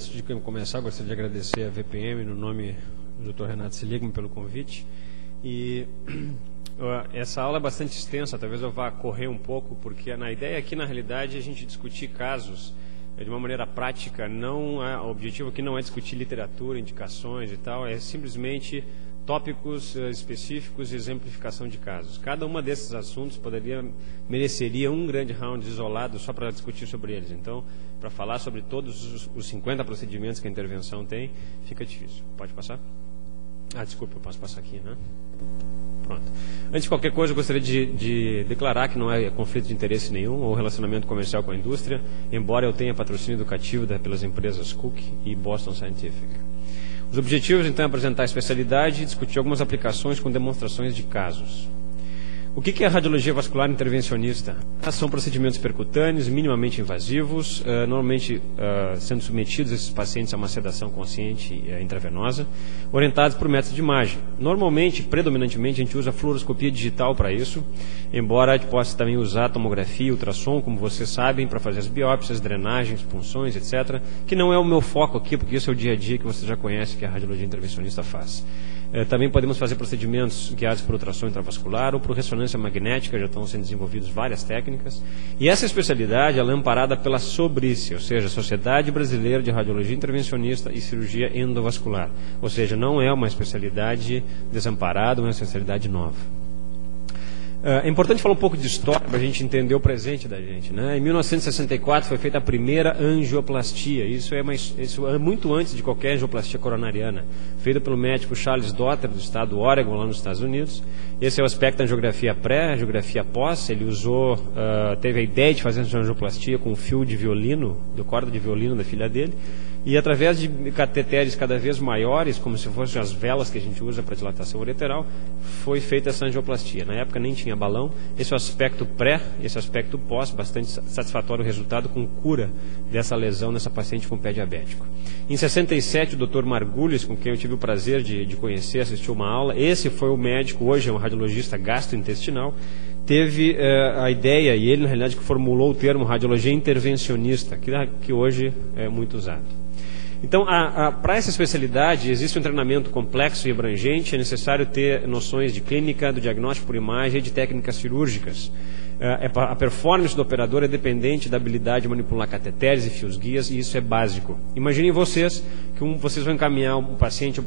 Antes de começar, gostaria de agradecer a VPM, no nome do Dr. Renato Seligman, pelo convite. E essa aula é bastante extensa, talvez eu vá correr um pouco, porque a ideia aqui, na realidade, é a gente discutir casos de uma maneira prática. O objetivo aqui não é discutir literatura, indicações e tal, é simplesmente tópicos específicos e exemplificação de casos. Cada um desses assuntos mereceria um grande round isolado só para discutir sobre eles. Então, para falar sobre todos os 50 procedimentos que a intervenção tem, fica difícil. Pode passar? Desculpa, eu posso passar aqui, né? Pronto. Antes de qualquer coisa, eu gostaria de declarar que não é conflito de interesse nenhum ou relacionamento comercial com a indústria, embora eu tenha patrocínio educativo pelas empresas Cook e Boston Scientific. Os objetivos, então, é apresentar a especialidade e discutir algumas aplicações com demonstrações de casos. O que é a radiologia vascular intervencionista? São procedimentos percutâneos, minimamente invasivos, normalmente sendo submetidos esses pacientes a uma sedação consciente intravenosa, orientados por métodos de imagem. Normalmente, predominantemente, a gente usa fluoroscopia digital para isso, embora a gente possa também usar tomografia e ultrassom, como vocês sabem, para fazer as biópsias, drenagens, punções, etc., que não é o meu foco aqui, porque isso é o dia a dia que você já conhece que a radiologia intervencionista faz. Também podemos fazer procedimentos guiados por ultrassom intravascular ou por ressonância magnética, já estão sendo desenvolvidas várias técnicas. E essa especialidade ela é amparada pela SOBRICE, ou seja, Sociedade Brasileira de Radiologia Intervencionista e Cirurgia Endovascular. Ou seja, não é uma especialidade desamparada, é uma especialidade nova. É importante falar um pouco de história para a gente entender o presente da gente, né? Em 1964 foi feita a primeira angioplastia. Isso é muito antes de qualquer angioplastia coronariana, feita pelo médico Charles Dotter, do estado do Oregon, lá nos Estados Unidos. Esse é o aspecto da angiografia pré, angiografia pós. Ele teve a ideia de fazer essa angioplastia com o fio de violino, do corda de violino da filha dele. E através de cateteres cada vez maiores, como se fossem as velas que a gente usa para dilatação ureteral, foi feita essa angioplastia. Na época nem tinha balão. Esse é o aspecto pré, esse é o aspecto pós, bastante satisfatório o resultado com cura dessa lesão nessa paciente com pé diabético. Em 67, o Dr. Margulis, com quem eu tive o prazer de conhecer, assistiu uma aula, esse foi o médico, hoje é um radiologista gastrointestinal, teve a ideia, e ele na realidade que formulou o termo radiologia intervencionista, que hoje é muito usado. Então, para essa especialidade, existe um treinamento complexo e abrangente, é necessário ter noções de clínica, do diagnóstico por imagem e de técnicas cirúrgicas. A performance do operador é dependente da habilidade de manipular cateteres e fios guias, e isso é básico. Imaginem vocês que vocês vão encaminhar um paciente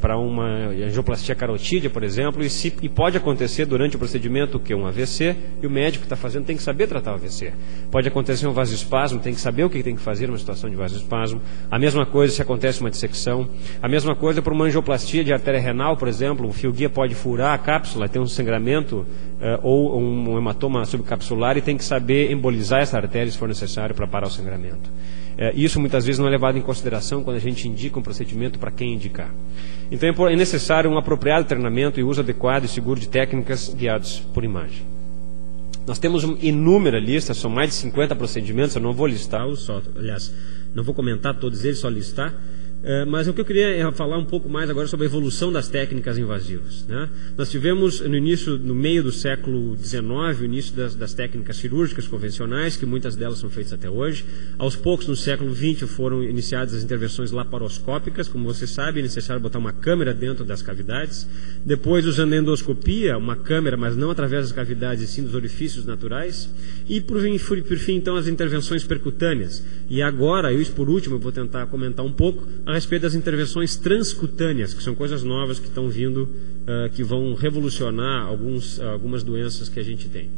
para uma angioplastia carotídea, por exemplo, e pode acontecer durante o procedimento um AVC, e o médico que está fazendo tem que saber tratar o AVC. Pode acontecer um vasoespasmo, tem que saber o que tem que fazer numa situação de vasoespasmo. A mesma coisa se acontece uma dissecção. A mesma coisa para uma angioplastia de artéria renal, por exemplo, o fio guia pode furar a cápsula, tem um sangramento ou um hematoma subcapsular e tem que saber embolizar essa artéria se for necessário para parar o sangramento. Isso muitas vezes não é levado em consideração quando a gente indica um procedimento para quem indicar. Então é necessário um apropriado treinamento e uso adequado e seguro de técnicas guiados por imagem. Nós temos uma inúmera lista, são mais de 50 procedimentos, eu não vou listá-los, aliás, não vou comentar todos eles, só listar. Mas o que eu queria é falar um pouco mais agora sobre a evolução das técnicas invasivas, né? Nós tivemos no meio do século XIX, o início das técnicas cirúrgicas convencionais, que muitas delas são feitas até hoje. Aos poucos, no século XX, foram iniciadas as intervenções laparoscópicas. Como você sabe, é necessário botar uma câmera dentro das cavidades. Depois, usando endoscopia, uma câmera, mas não através das cavidades, e sim dos orifícios naturais. E, por fim, então, as intervenções percutâneas. E agora, por último, eu vou tentar comentar um pouco a respeito das intervenções transcutâneas, que são coisas novas que estão vindo, que vão revolucionar algumas doenças que a gente tem.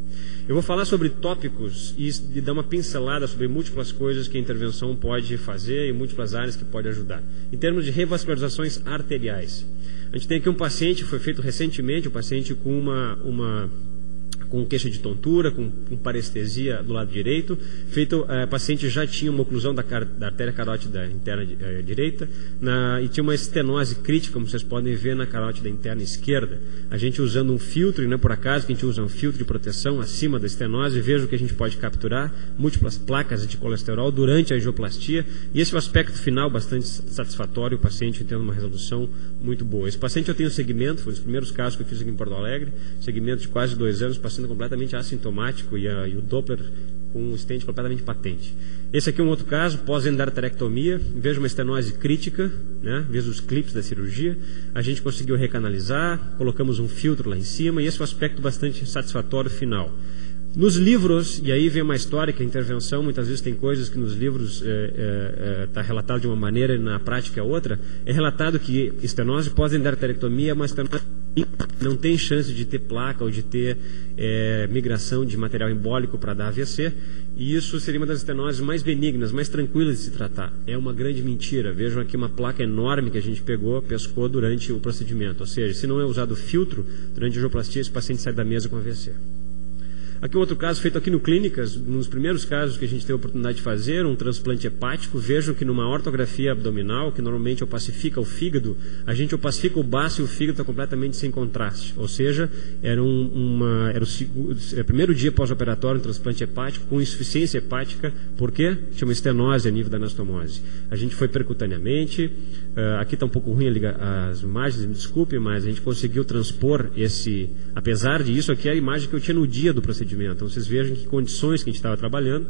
Eu vou falar sobre tópicos e dar uma pincelada sobre múltiplas coisas que a intervenção pode fazer e múltiplas áreas que pode ajudar. Em termos de revascularizações arteriais, a gente tem aqui um paciente, foi feito recentemente, um paciente com queixa de tontura, com parestesia do lado direito. O paciente já tinha uma oclusão da artéria carótida interna direita e tinha uma estenose crítica, como vocês podem ver, na carótida interna esquerda. A gente usando um filtro, e não é por acaso que a gente usa um filtro de proteção acima da estenose, veja o que a gente pode capturar, múltiplas placas de colesterol durante a angioplastia, e esse é o aspecto final bastante satisfatório, o paciente tendo uma resolução muito boa. Esse paciente eu tenho segmento, foi um dos primeiros casos que eu fiz aqui em Porto Alegre, segmento de quase 2 anos, paciente completamente assintomático, e o Doppler com um stent completamente patente. Esse aqui é um outro caso, pós-endarterectomia, veja uma estenose crítica, né? Veja os clipes da cirurgia, a gente conseguiu recanalizar, colocamos um filtro lá em cima, e esse é um aspecto bastante satisfatório final. Nos livros, e aí vem uma história que a intervenção, muitas vezes tem coisas que nos livros está relatado de uma maneira e na prática é outra, é relatado que estenose pós-endarterectomia é uma estenose que não tem chance de ter placa ou de ter migração de material embólico para dar AVC, e isso seria uma das estenoses mais benignas, mais tranquilas de se tratar. É uma grande mentira. Vejam aqui uma placa enorme que a gente pescou durante o procedimento, ou seja, se não é usado filtro, durante a angioplastia, esse paciente sai da mesa com AVC. Aqui um outro caso feito aqui no Clínicas, nos primeiros casos que a gente teve a oportunidade de fazer, um transplante hepático. Vejam que numa ortografia abdominal, que normalmente opacifica o fígado, a gente opacifica o baço e o fígado está completamente sem contraste. Ou seja, era o primeiro dia pós-operatório, um transplante hepático com insuficiência hepática. Por quê? Chama estenose a nível da anastomose. A gente foi percutaneamente. Aqui está um pouco ruim as imagens, me desculpe, mas a gente conseguiu transpor esse... Apesar disso, aqui é a imagem que eu tinha no dia do procedimento. Então, vocês vejam que condições que a gente estava trabalhando.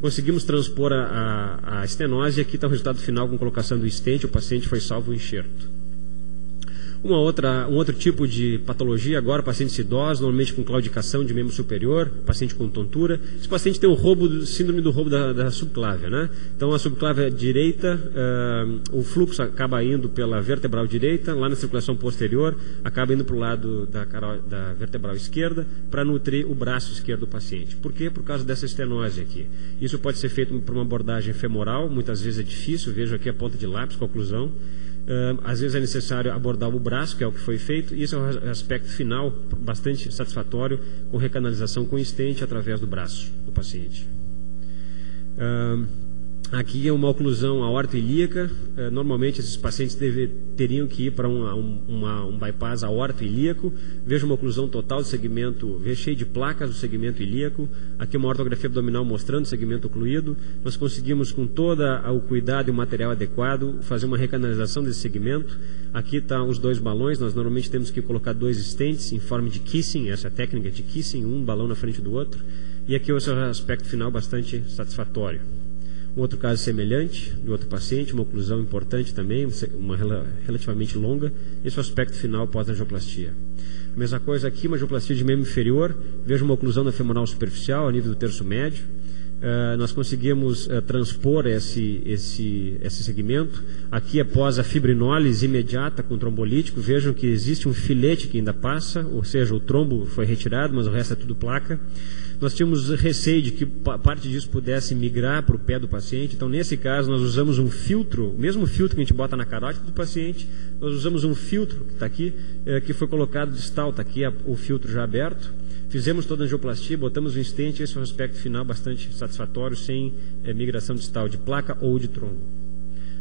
Conseguimos transpor a estenose e aqui está o resultado final com colocação do stent. O paciente foi salvo o enxerto. Um outro tipo de patologia, agora pacientes idosos, normalmente com claudicação de membro superior, paciente com tontura. Esse paciente tem síndrome do roubo da subclávia, né? Então, a subclávia direita, o fluxo acaba indo pela vertebral direita, lá na circulação posterior, acaba indo para o lado da vertebral esquerda, para nutrir o braço esquerdo do paciente. Por quê? Por causa dessa estenose aqui. Isso pode ser feito por uma abordagem femoral, muitas vezes é difícil, vejo aqui a ponta de lápis, conclusão. Às vezes é necessário abordar o braço, que é o que foi feito, e esse é o aspecto final bastante satisfatório, com recanalização com stent através do braço do paciente. Aqui é uma oclusão aorto-ilíaca. Normalmente esses pacientes teriam que ir para um bypass aorto-ilíaco. Veja uma oclusão total do segmento, cheio de placas do segmento ilíaco. Aqui uma ortografia abdominal mostrando o segmento ocluído. Nós conseguimos, com todo o cuidado e o material adequado, fazer uma recanalização desse segmento. Aqui estão os dois balões. Nós normalmente temos que colocar dois stents em forma de kissing, essa é a técnica de kissing, um balão na frente do outro. E aqui esse é o aspecto final bastante satisfatório. Um outro caso semelhante, de outro paciente, uma oclusão importante também, uma relativamente longa. Esse é o aspecto final pós-angioplastia. A mesma coisa aqui, uma angioplastia de membro inferior. Veja uma oclusão da femoral superficial, a nível do terço médio. Nós conseguimos transpor esse segmento. Aqui, após a fibrinólise imediata com trombolítico, vejam que existe um filete que ainda passa, ou seja, o trombo foi retirado, mas o resto é tudo placa. Nós tínhamos receio de que parte disso pudesse migrar para o pé do paciente. Então, nesse caso, nós usamos um filtro, o mesmo filtro que a gente bota na carótida do paciente, nós usamos um filtro, que está aqui, que foi colocado distal, está aqui o filtro já aberto. Fizemos toda a angioplastia, botamos um stent, esse é um aspecto final bastante satisfatório, sem migração distal de placa ou de trombo.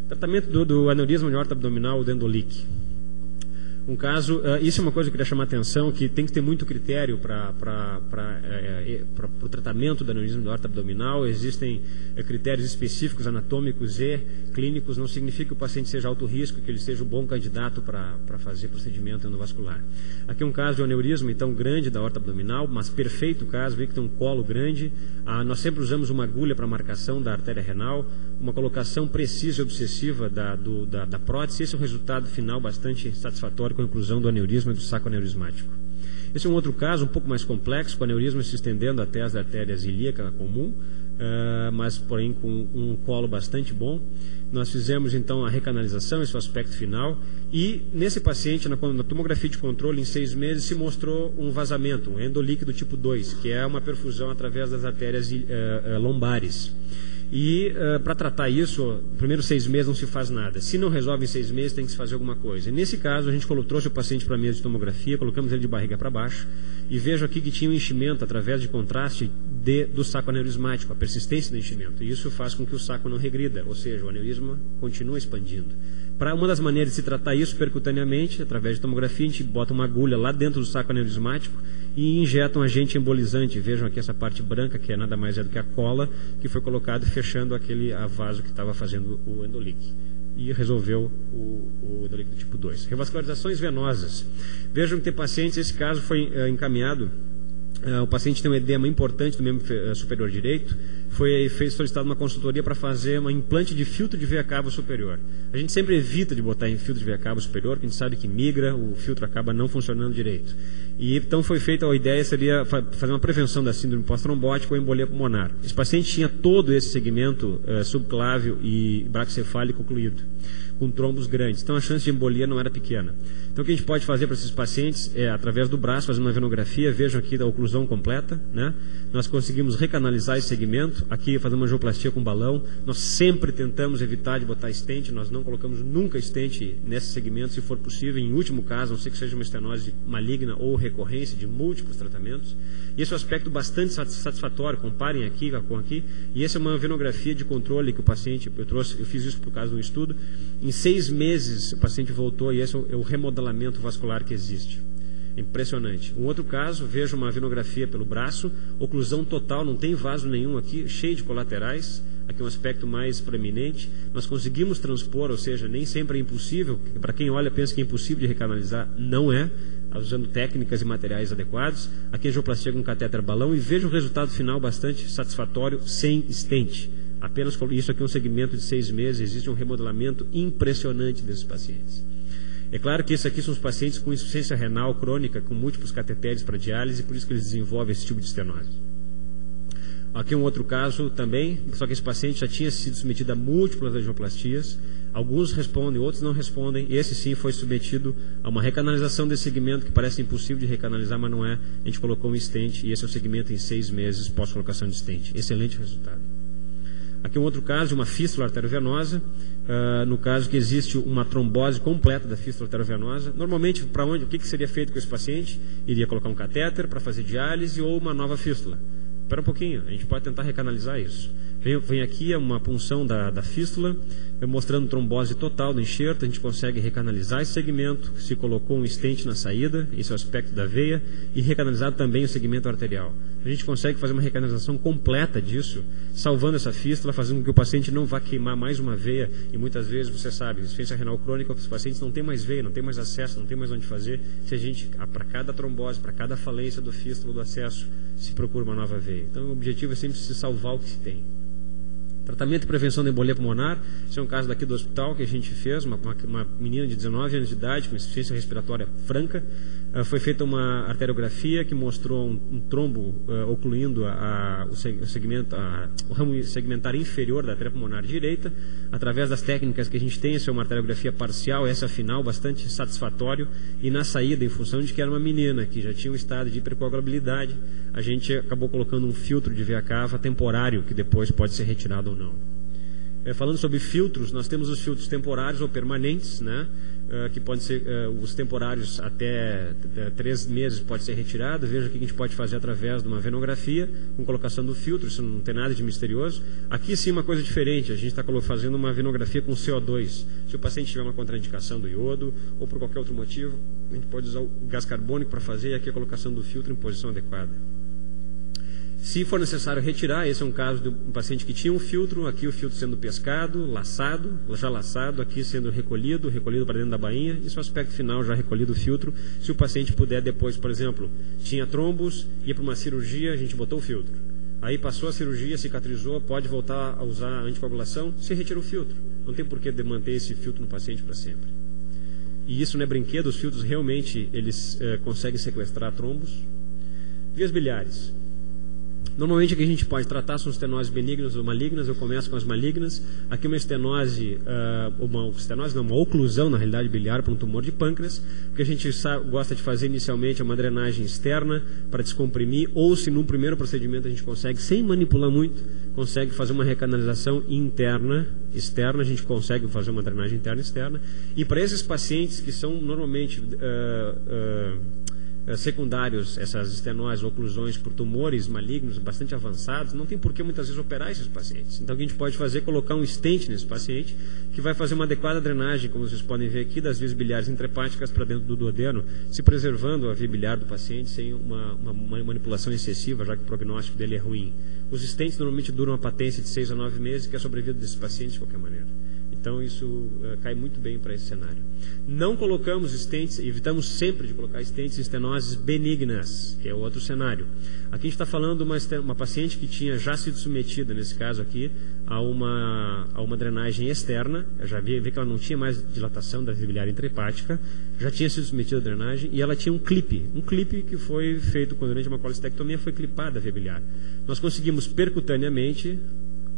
Tratamento do aneurisma de aorta abdominal, o Dendolic. Um caso, isso é uma coisa que eu queria chamar a atenção, que tem que ter muito critério para o tratamento do aneurisma da aorta abdominal. Existem critérios específicos, anatômicos e clínicos. Não significa que o paciente seja alto risco, que ele seja um bom candidato para fazer procedimento endovascular. Aqui é um caso de aneurisma, então, grande da aorta abdominal, mas perfeito caso, vê que tem um colo grande. Nós sempre usamos uma agulha para marcação da artéria renal, uma colocação precisa e obsessiva da prótese. Esse é um resultado final bastante satisfatório com a inclusão do aneurisma e do saco aneurismático. Esse é um outro caso um pouco mais complexo, com o aneurisma se estendendo até as artérias ilíaca comum, mas porém com um colo bastante bom. Nós fizemos então a recanalização, esse é o aspecto final, e nesse paciente, na tomografia de controle, em 6 meses, se mostrou um vazamento, um endolíquido tipo 2, que é uma perfusão através das artérias lombares. E para tratar isso, primeiros 6 meses não se faz nada. Se não resolve em 6 meses, tem que se fazer alguma coisa. E nesse caso, a gente trouxe o paciente para a mesa de tomografia, colocamos ele de barriga para baixo, e vejo aqui que tinha um enchimento através de contraste do saco aneurismático, a persistência do enchimento. E isso faz com que o saco não regrida, ou seja, o aneurisma continua expandindo. Para uma das maneiras de se tratar isso percutaneamente, através de tomografia, a gente bota uma agulha lá dentro do saco aneurismático e injeta um agente embolizante. Vejam aqui essa parte branca, que nada mais é do que a cola, que foi colocado fechando a vaso que estava fazendo o endolic. E resolveu o endolic do tipo 2. Revascularizações venosas. Vejam que tem pacientes, esse caso foi encaminhado o paciente tem um edema importante do membro superior direito, foi solicitada uma consultoria para fazer um implante de filtro de veia cava superior. A gente sempre evita de botar em filtro de veia cava superior, porque a gente sabe que migra, o filtro acaba não funcionando direito. E então foi feita, a ideia seria fazer uma prevenção da síndrome pós-trombótica ou embolia pulmonar. Esse paciente tinha todo esse segmento subclávio e braquicefálico ocluído, com trombos grandes. Então a chance de embolia não era pequena. Então o que a gente pode fazer para esses pacientes é, através do braço, fazer uma venografia. Vejam aqui da oclusão completa, né? Nós conseguimos recanalizar esse segmento, aqui fazer uma angioplastia com balão. Nós sempre tentamos evitar de botar stent, nós não colocamos nunca stent nesse segmento, se for possível, em último caso, a não ser que seja uma estenose maligna ou recorrência de múltiplos tratamentos. E esse é um aspecto bastante satisfatório, comparem aqui com aqui, e essa é uma venografia de controle que o paciente, eu fiz isso por causa de um estudo, em 6 meses o paciente voltou, e esse é o remodelamento vascular que existe. Impressionante. Um outro caso, veja uma venografia pelo braço, oclusão total, não tem vaso nenhum aqui, cheio de colaterais, aqui um aspecto mais preeminente. Nós conseguimos transpor, ou seja, nem sempre é impossível, para quem olha pensa que é impossível de recanalizar, não é, usando técnicas e materiais adequados. Aqui a angioplastia com catéter balão, e veja o resultado final bastante satisfatório, sem stent. Apenas isso aqui é um segmento de 6 meses, existe um remodelamento impressionante desses pacientes. É claro que esses aqui são os pacientes com insuficiência renal crônica, com múltiplos cateteres para diálise, por isso que eles desenvolvem esse tipo de estenose. Aqui um outro caso também, só que esse paciente já tinha sido submetido a múltiplas angioplastias. Alguns respondem, outros não respondem. Esse sim foi submetido a uma recanalização desse segmento, que parece impossível de recanalizar, mas não é. A gente colocou um stent, e esse é o segmento em 6 meses pós-colocação de stent. Excelente resultado. Aqui um outro caso de uma fístula arteriovenosa. No caso que existe uma trombose completa da fístula arteriovenosa. Normalmente, para onde, o que seria feito com esse paciente? Iria colocar um catéter para fazer diálise ou uma nova fístula. Espera um pouquinho, a gente pode tentar recanalizar isso. Vem aqui uma punção da fístula, mostrando trombose total do enxerto. A gente consegue recanalizar esse segmento, se colocou um stent na saída, esse é o aspecto da veia, e recanalizado também o segmento arterial. A gente consegue fazer uma recanalização completa disso, salvando essa fístula, fazendo com que o paciente não vá queimar mais uma veia. E muitas vezes, você sabe, insuficiência renal crônica, os pacientes não têm mais veia, não têm mais acesso, não têm mais onde fazer. Se a gente, para cada trombose, para cada falência do fístula, do acesso, se procura uma nova veia. Então o objetivo é sempre se salvar o que se tem. Tratamento e prevenção da embolia pulmonar. Esse é um caso daqui do hospital que a gente fez, uma menina de 19 anos de idade com insuficiência respiratória franca. Foi feita uma arteriografia que mostrou um trombo ocluindo o ramo segmentar inferior da artéria pulmonar direita. Através das técnicas que a gente tem, essa é uma arteriografia parcial, essa final bastante satisfatório, e na saída, em função de que era uma menina que já tinha um estado de hipercoagulabilidade, a gente acabou colocando um filtro de veia cava temporário, que depois pode ser retirado ou não. Falando sobre filtros, nós temos os filtros temporários ou permanentes, né? Que podem ser os temporários até 3 meses pode ser retirado. Veja o que a gente pode fazer através de uma venografia com colocação do filtro. Isso não tem nada de misterioso. Aqui sim uma coisa diferente, a gente está fazendo uma venografia com CO2. Se o paciente tiver uma contraindicação do iodo ou por qualquer outro motivo, a gente pode usar o gás carbônico para fazer, e aqui a colocação do filtro em posição adequada. Se for necessário retirar, esse é um caso de um paciente que tinha um filtro, aqui o filtro sendo pescado, já laçado, aqui sendo recolhido para dentro da bainha. Isso é o aspecto final, já recolhido o filtro. Se o paciente puder depois, por exemplo, tinha trombos, ia para uma cirurgia, a gente botou o filtro. Aí passou a cirurgia, cicatrizou, pode voltar a usar a anticoagulação, se retira o filtro. Não tem por que manter esse filtro no paciente para sempre. E isso não é brinquedo, os filtros realmente eles conseguem sequestrar trombos. Vias biliares. Normalmente o que a gente pode tratar são estenoses benignas ou malignas. Eu começo com as malignas. Aqui uma uma oclusão, na realidade, biliar para um tumor de pâncreas. O que a gente gosta de fazer inicialmente é uma drenagem externa para descomprimir, ou se num primeiro procedimento a gente consegue, sem manipular muito, consegue fazer uma recanalização interna, externa, a gente consegue fazer uma drenagem interna e externa. E para esses pacientes que são normalmente secundários, essas estenoses, oclusões por tumores malignos bastante avançados, não tem por que muitas vezes operar esses pacientes. Então o que a gente pode fazer é colocar um stent nesse paciente, que vai fazer uma adequada drenagem, como vocês podem ver aqui, das vias biliares intrahepáticas para dentro do duodeno, se preservando a via biliar do paciente sem uma manipulação excessiva, já que o prognóstico dele é ruim. Os stents normalmente duram uma patência de 6 a 9 meses, que é a sobrevida desses pacientes de qualquer maneira. Então, isso cai muito bem para esse cenário. Não colocamos stents, evitamos sempre de colocar stents em estenoses benignas, que é outro cenário. Aqui a gente está falando de uma paciente que tinha já sido submetida, nesse caso aqui, a uma drenagem externa. Eu já vi que ela não tinha mais dilatação da via biliar intrahepática, já tinha sido submetida à drenagem, e ela tinha um clipe que foi feito durante uma colestectomia, foi clipada a via biliar. Nós conseguimos percutaneamente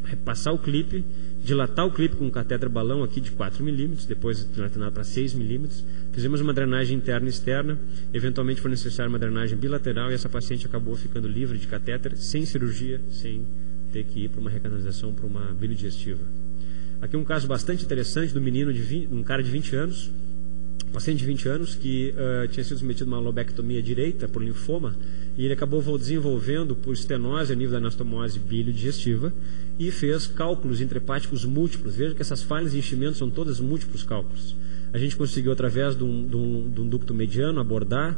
repassar o clipe, dilatar o clipe com um catéter balão aqui de 4 milímetros, depois dilatado para 6 milímetros. Fizemos uma drenagem interna e externa, eventualmente foi necessária uma drenagem bilateral, e essa paciente acabou ficando livre de catéter, sem cirurgia, sem ter que ir para uma recanalização, para uma bilidigestiva. Aqui um caso bastante interessante do menino, um cara de 20 anos, paciente de 20 anos, que tinha sido submetido a uma lobectomia direita por linfoma, e ele acabou desenvolvendo por estenose a nível da anastomose biliodigestiva, e fez cálculos intrahepáticos múltiplos. Veja que essas falhas de enchimento são todas múltiplos cálculos. A gente conseguiu, através de um ducto mediano, abordar,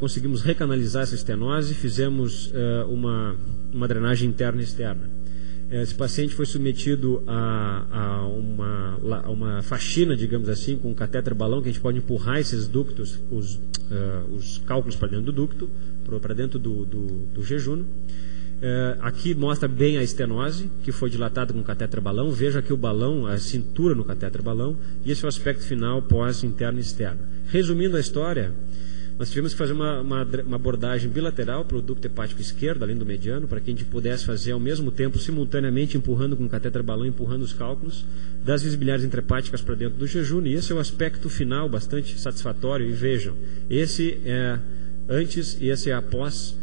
conseguimos recanalizar essa estenose, fizemos uma drenagem interna e externa. Esse paciente foi submetido a uma faxina, digamos assim, com um catéter balão, que a gente pode empurrar esses ductos, os cálculos para dentro do ducto, para dentro do jejunum. Aqui mostra bem a estenose, que foi dilatada com catéter balão. Veja aqui o balão, a cintura no catéter balão, e esse é o aspecto final pós-interno e externo. Resumindo a história, nós tivemos que fazer uma abordagem bilateral para o ducto hepático esquerdo, além do mediano, para que a gente pudesse fazer ao mesmo tempo, simultaneamente, empurrando com o catéter balão, empurrando os cálculos das vias biliares intrahepáticas para dentro do jejum, e esse é o aspecto final bastante satisfatório. E vejam, esse é antes e esse é após,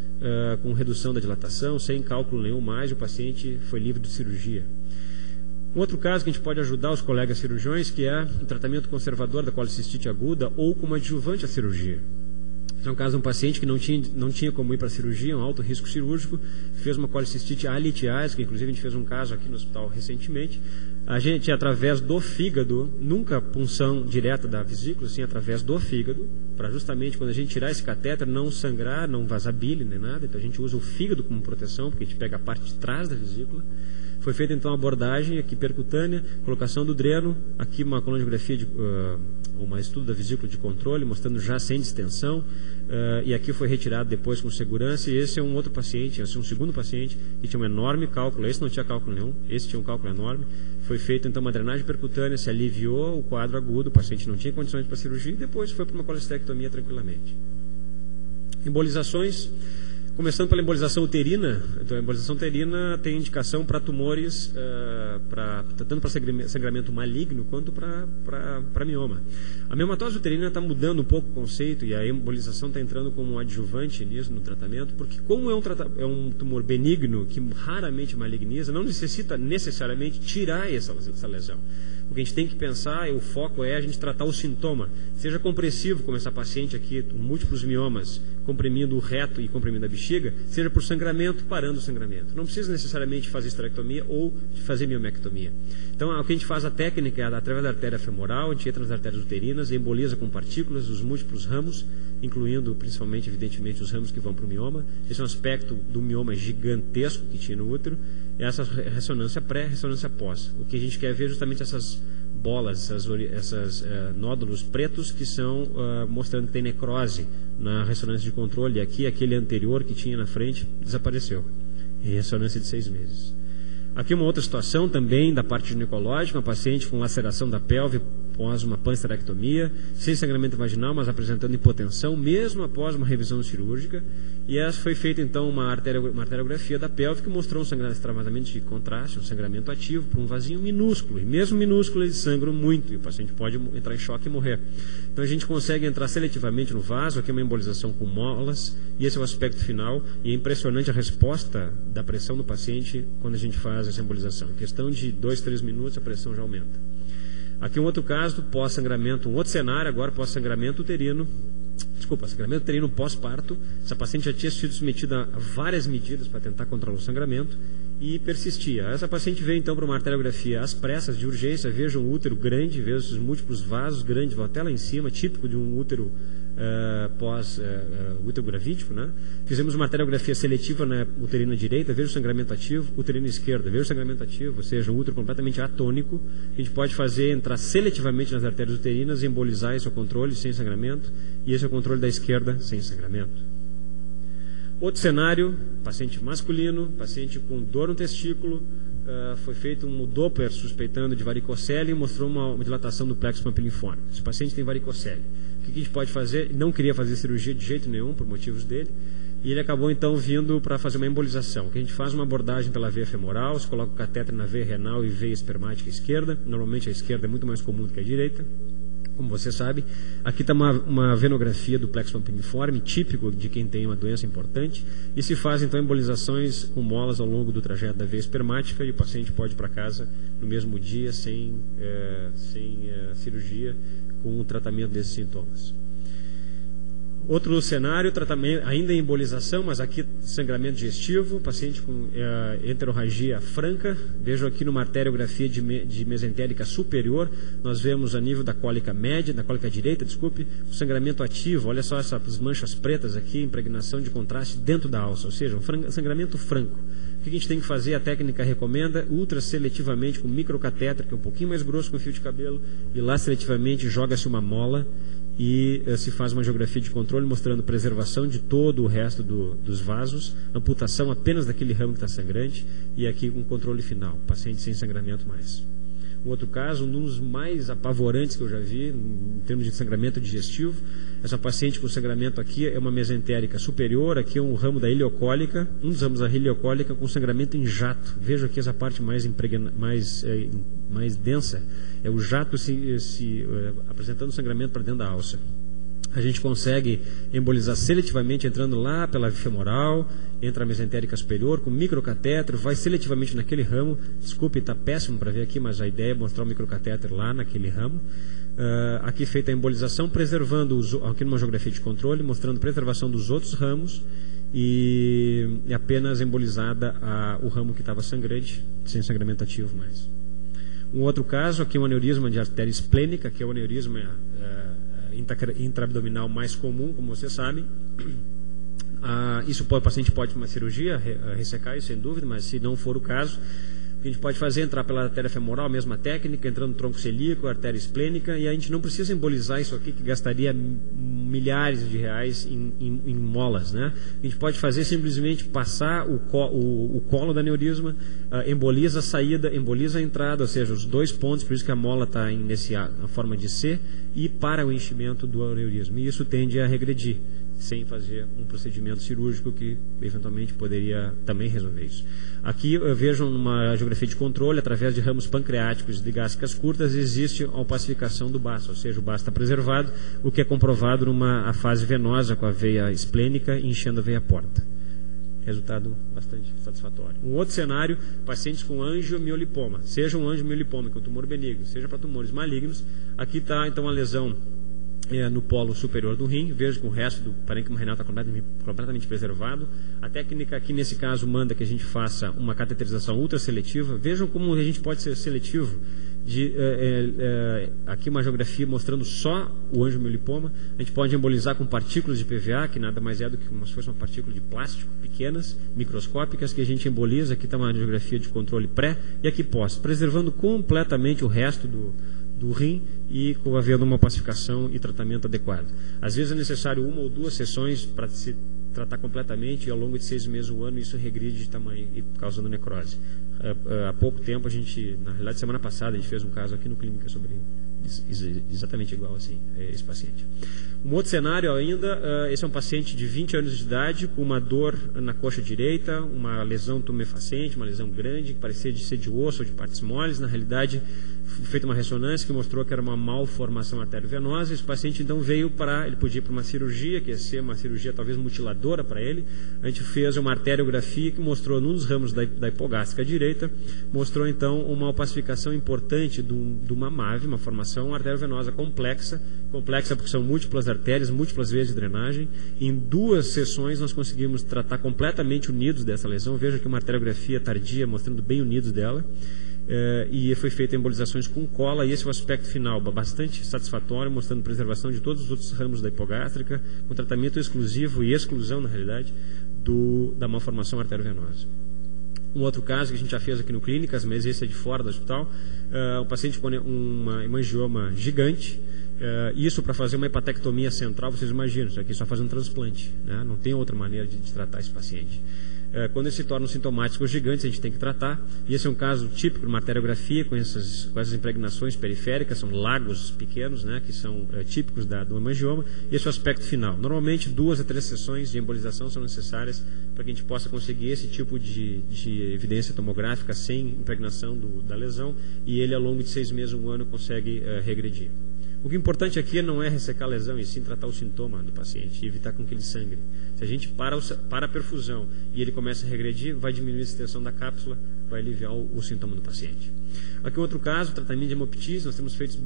com redução da dilatação, sem cálculo nenhum mais, o paciente foi livre de cirurgia. Um outro caso que a gente pode ajudar os colegas cirurgiões, que é o tratamento conservador da colicistite aguda ou como adjuvante à cirurgia. Esse é um caso de um paciente que não tinha como ir para a cirurgia, um alto risco cirúrgico, fez uma colicistite alitiase, que inclusive a gente fez um caso aqui no hospital recentemente. A gente, através do fígado, nunca punção direta da vesícula, sim, através do fígado, para justamente quando a gente tirar esse catéter não sangrar, não vazar bile nem nada. Então a gente usa o fígado como proteção, porque a gente pega a parte de trás da vesícula. Foi feita então a abordagem aqui percutânea, colocação do dreno, aqui uma colonografia, um estudo da vesícula de controle, mostrando já sem distensão, e aqui foi retirado depois com segurança. E esse é um outro paciente, esse é um segundo paciente, que tinha um enorme cálculo. Esse não tinha cálculo nenhum, esse tinha um cálculo enorme. Foi feita então uma drenagem percutânea, se aliviou o quadro agudo, o paciente não tinha condições para cirurgia, e depois foi para uma colestectomia tranquilamente. Embolizações. Começando pela embolização uterina. Então, a embolização uterina tem indicação para tumores, tanto para sangramento maligno quanto para mioma. A miomatose uterina está mudando um pouco o conceito, e a embolização está entrando como um adjuvante nisso no tratamento, porque como é um tumor benigno que raramente maligniza, não necessita necessariamente tirar essa lesão. O que a gente tem que pensar, o foco é a gente tratar o sintoma, seja compressivo, como essa paciente aqui, com múltiplos miomas, comprimindo o reto e comprimindo a bexiga, seja por sangramento, parando o sangramento. Não precisa necessariamente fazer esterectomia ou fazer miomectomia. Então, o que a gente faz, a técnica é, através da artéria femoral, a gente entra nas artérias uterinas, emboliza com partículas os múltiplos ramos, incluindo, principalmente, evidentemente, os ramos que vão para o mioma. Esse é um aspecto do mioma gigantesco que tinha no útero. Essa ressonância pré, ressonância pós. O que a gente quer ver é justamente essas bolas, esses nódulos pretos que são mostrando que tem necrose na ressonância de controle. E aqui, aquele anterior que tinha na frente desapareceu. Em ressonância de 6 meses. Aqui uma outra situação também da parte ginecológica, uma paciente com laceração da pelve após uma pansterectomia, sem sangramento vaginal, mas apresentando hipotensão, mesmo após uma revisão cirúrgica. E essa foi feita então uma arteriografia da pelve que mostrou um sangramento extravasamento de contraste, um sangramento ativo por um vasinho minúsculo. E mesmo minúsculo eles sangram muito e o paciente pode entrar em choque e morrer. Então a gente consegue entrar seletivamente no vaso, aqui é uma embolização com molas, e esse é o aspecto final. E é impressionante a resposta da pressão do paciente quando a gente faz essa embolização. Em questão de 2, 3 minutos a pressão já aumenta. Aqui um outro caso, pós-sangramento, um outro cenário agora, pós-sangramento uterino. Sangramento uterino pós-parto. Essa paciente já tinha sido submetida a várias medidas para tentar controlar o sangramento e persistia. Essa paciente veio então para uma arteriografia às pressas, de urgência. Vejam um útero grande, vejam os múltiplos vasos grandes, vão até lá em cima, típico de um útero pós-útero gravídico, né? Fizemos uma arteriografia seletiva na uterina direita, veja o sangramento ativo, uterina esquerda, veja o sangramento ativo, ou seja, o útero completamente atônico. A gente pode fazer entrar seletivamente nas artérias uterinas e embolizar, esse é o controle sem sangramento, e esse é o controle da esquerda sem sangramento. Outro cenário, paciente masculino, paciente com dor no testículo, foi feito um Doppler suspeitando de varicocele e mostrou uma dilatação do plexo pampiliforme. Esse paciente tem varicocele. O que a gente pode fazer? Não queria fazer cirurgia de jeito nenhum, por motivos dele, e ele acabou então vindo para fazer uma embolização. Que a gente faz uma abordagem pela veia femoral, se coloca o catéter na veia renal e veia espermática esquerda. Normalmente a esquerda é muito mais comum do que a direita, como você sabe. Aqui está uma venografia do plexo pampiliforme, típico de quem tem uma doença importante, e se faz então embolizações com molas ao longo do trajeto da veia espermática, e o paciente pode ir para casa no mesmo dia sem cirurgia, com o tratamento desses sintomas. Outro cenário, tratamento ainda em embolização, mas aqui sangramento digestivo, paciente com enterorragia franca. Vejam aqui numa arteriografia de mesentérica superior, nós vemos a nível da cólica média, da cólica direita, desculpe, o sangramento ativo. Olha só essas manchas pretas aqui, impregnação de contraste dentro da alça, ou seja, um sangramento franco. O que a gente tem que fazer? A técnica recomenda ultraseletivamente com microcatéter, que é um pouquinho mais grosso que um fio de cabelo, e lá seletivamente joga-se uma mola e se faz uma angiografia de controle mostrando preservação de todo o resto dos vasos, amputação apenas daquele ramo que está sangrante, e aqui um controle final, paciente sem sangramento mais. Um outro caso, um dos mais apavorantes que eu já vi em termos de sangramento digestivo, essa paciente com sangramento aqui é uma mesentérica superior, aqui é um ramo da ileocólica, um dos ramos da ileocólica com sangramento em jato. Veja aqui essa parte mais densa, é o jato apresentando sangramento para dentro da alça. A gente consegue embolizar seletivamente, entrando lá pela femoral, entra a mesentérica superior, com microcatéter, vai seletivamente naquele ramo. Desculpe, está péssimo para ver aqui, mas a ideia é mostrar o microcatéter lá naquele ramo. Aqui feita a embolização, preservando, aqui numa geografia de controle, mostrando preservação dos outros ramos e apenas embolizada o ramo que estava sangrante, sem sangramento ativo mais. Um outro caso, aqui um aneurisma de artéria esplênica, que é o aneurisma intraabdominal mais comum, como você sabe. O paciente pode ir para uma cirurgia, ressecar isso sem dúvida, mas se não for o caso, o que a gente pode fazer é entrar pela artéria femoral, mesma técnica, entrando no tronco celíaco, artéria esplênica, e a gente não precisa embolizar isso aqui, que gastaria milhares de reais em molas, né? A gente pode fazer simplesmente passar o colo do aneurisma, emboliza a saída, emboliza a entrada, ou seja, os dois pontos, por isso que a mola está na forma de C, e para o enchimento do aneurisma. E isso tende a regredir, sem fazer um procedimento cirúrgico que eventualmente poderia também resolver isso. Aqui vejam uma geografia de controle, através de ramos pancreáticos de gástricas curtas, existe a opacificação do baço, ou seja, o baço está preservado, o que é comprovado numa fase venosa com a veia esplênica enchendo a veia porta. Resultado bastante satisfatório. Um outro cenário, pacientes com angiomiolipoma, seja um angiomiolipoma, que é um tumor benigno, seja para tumores malignos. Aqui está então a lesão no polo superior do rim. Veja que o resto do parênquima renal está completamente preservado. A técnica aqui nesse caso manda que a gente faça uma cateterização ultraseletiva. Vejam como a gente pode ser seletivo. Aqui uma geografia mostrando só o angiomiolipoma. A gente pode embolizar com partículas de PVA, que nada mais é do que como se fosse uma partícula de plástico, pequenas, microscópicas, que a gente emboliza. Aqui está uma geografia de controle pré e aqui pós, preservando completamente o resto do rim e havendo uma opacificação e tratamento adequado. Às vezes é necessário 1 ou 2 sessões para se tratar completamente, e ao longo de 6 meses, 1 ano, isso regride de tamanho e causando necrose. Há pouco tempo, na realidade, semana passada, a gente fez um caso aqui no Clínica sobre exatamente igual assim, esse paciente. Um outro cenário ainda, esse é um paciente de 20 anos de idade, com uma dor na coxa direita, uma lesão tumefacente, uma lesão grande, que parecia ser de osso ou de partes moles. Na realidade, feita uma ressonância que mostrou que era uma malformação arteriovenosa. Esse paciente então ele podia ir para uma cirurgia, que ia ser uma cirurgia talvez mutiladora para ele. A gente fez uma arteriografia que mostrou, num dos ramos da hipogástrica direita, mostrou então uma opacificação importante de uma MAVE, uma formação arteriovenosa complexa porque são múltiplas artérias, múltiplas veias de drenagem. Em 2 sessões nós conseguimos tratar completamente unidos dessa lesão. Veja aqui uma arteriografia tardia mostrando bem unidos dela. e foi feita embolizações com cola, e esse é o aspecto final, bastante satisfatório, mostrando preservação de todos os outros ramos da hipogástrica, com tratamento exclusivo e exclusão, na realidade, da malformação arteriovenosa. Um outro caso que a gente já fez aqui no Clínicas, mas esse é de fora do hospital, o paciente com uma hemangioma gigante, isso para fazer uma hepatectomia central, vocês imaginam, isso aqui só faz um transplante, né? Não tem outra maneira de tratar esse paciente. Quando eles se tornam sintomáticos gigantes, a gente tem que tratar, e esse é um caso típico de uma arteriografia com essas impregnações periféricas, são lagos pequenos, né, que são típicos do hemangioma, e esse é o aspecto final. Normalmente 2 a 3 sessões de embolização são necessárias para que a gente possa conseguir esse tipo de evidência tomográfica sem impregnação da lesão, e ele ao longo de 6 meses, 1 ano, consegue regredir. O que é importante aqui não é ressecar a lesão, e sim tratar o sintoma do paciente e evitar com que ele sangre. Se a gente para a perfusão e ele começa a regredir, vai diminuir a extensão da cápsula, vai aliviar o sintoma do paciente. Aqui outro caso, tratamento de hemoptise, nós temos feito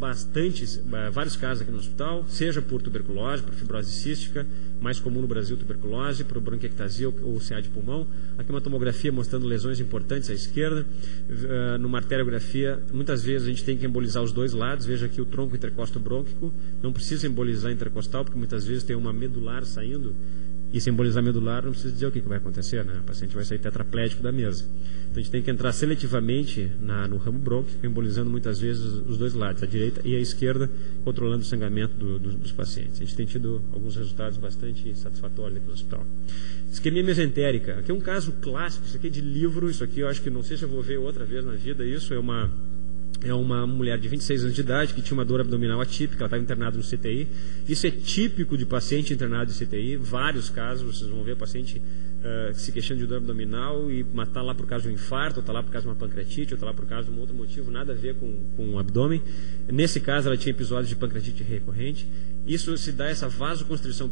vários casos aqui no hospital, seja por tuberculose, por fibrose cística, mais comum no Brasil tuberculose, por bronquiectasia ou CA de pulmão. Aqui uma tomografia mostrando lesões importantes à esquerda. Numa arteriografia, muitas vezes a gente tem que embolizar os 2 lados, veja aqui o tronco intercosto brônquico, não precisa embolizar intercostal, porque muitas vezes tem uma medular saindo, e se embolizar medular, não precisa dizer o que vai acontecer, né? O paciente vai sair tetraplégico da mesa. Então a gente tem que entrar seletivamente no ramo brônquico, embolizando muitas vezes os 2 lados, a direita e a esquerda, controlando o sangramento dos pacientes. A gente tem tido alguns resultados bastante satisfatórios aqui no hospital. Isquemia mesentérica, aqui é um caso clássico, isso aqui é de livro, isso aqui eu acho que não sei se eu vou ver outra vez na vida, isso é uma mulher de 26 anos de idade que tinha uma dor abdominal atípica, ela estava internada no CTI. Isso é típico de paciente internado em CTI, vários casos, vocês vão ver paciente se queixando de dor abdominal e está lá por causa de um infarto, ou está lá por causa de uma pancreatite, ou está lá por causa de um outro motivo, nada a ver com o abdômen. Nesse caso, ela tinha episódios de pancreatite recorrente. Isso se dá essa vasoconstrição